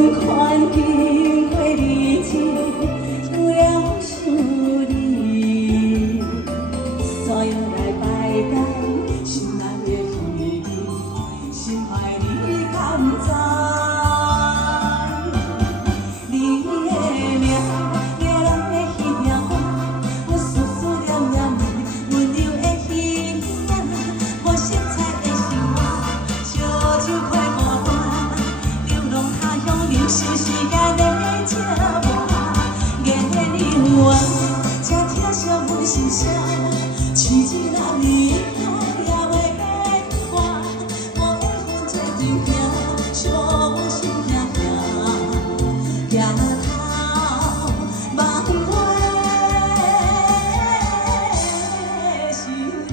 阮看经过日子，有了想你，所以来拜拜，心内的彼你，心爱你敢知？你的名，夜拢在彼条歌，我思思念念你，温柔的耳仔，无色彩的心肝，烧酒配孤单，流浪他乡，流逝时间的寂寞，夜流啊，才听惜阮心声，痴情男儿也袂变化，我会分做阵行，伤我心痛痛，夜头梦回想你。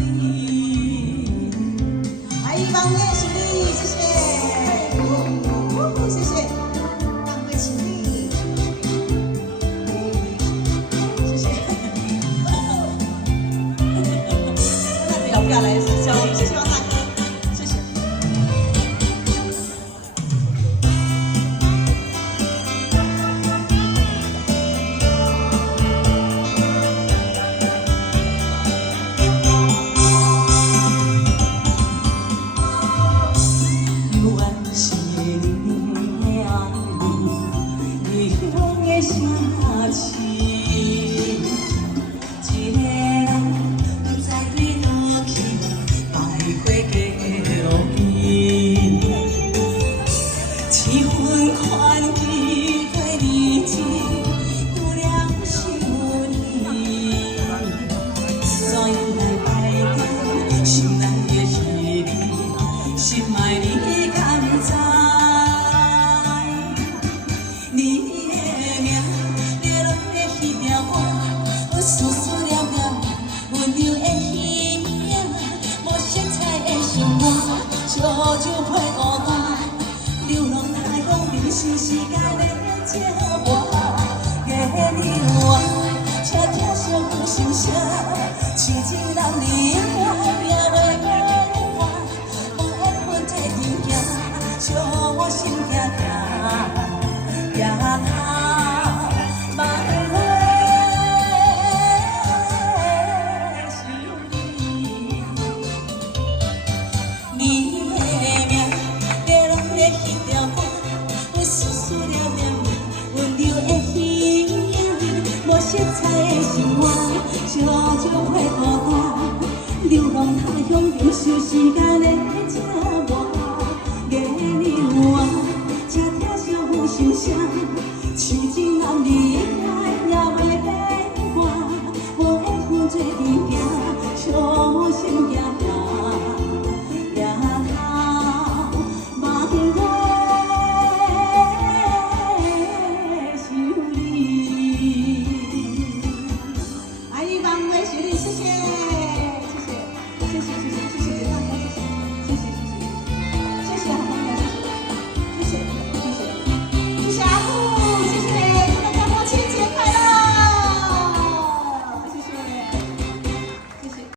阿姨帮念想你，谢谢，谢谢，浪费情谊，谢谢。那不要来消音，谢谢王大哥，谢谢。幽暗是你的爱你，遗忘的城市。一个人不知对倒去，徘徊过路边。七分看见过日子，有了想你，所以来拜拜，心内的彼你，心爱你敢知？你的名，热落在彼条歌，我思思念念，温柔的耳仔，无色彩的心肝，烧酒配孤单，流浪他乡，流逝时间的寂寞，夜流啊，才听惜阮心声，痴情男儿也袂变化，无缘分做阵行，伤我心痛痛，夜头梦回想你。你的名，热落在彼条歌，我思思念念，温柔的耳仔，无色彩的心肝，烧酒配孤单，流浪他乡，流逝时间的寂寞，夜流啊，才听惜阮心声，痴情男儿也袂变化，无缘分做阵行，伤我心痛。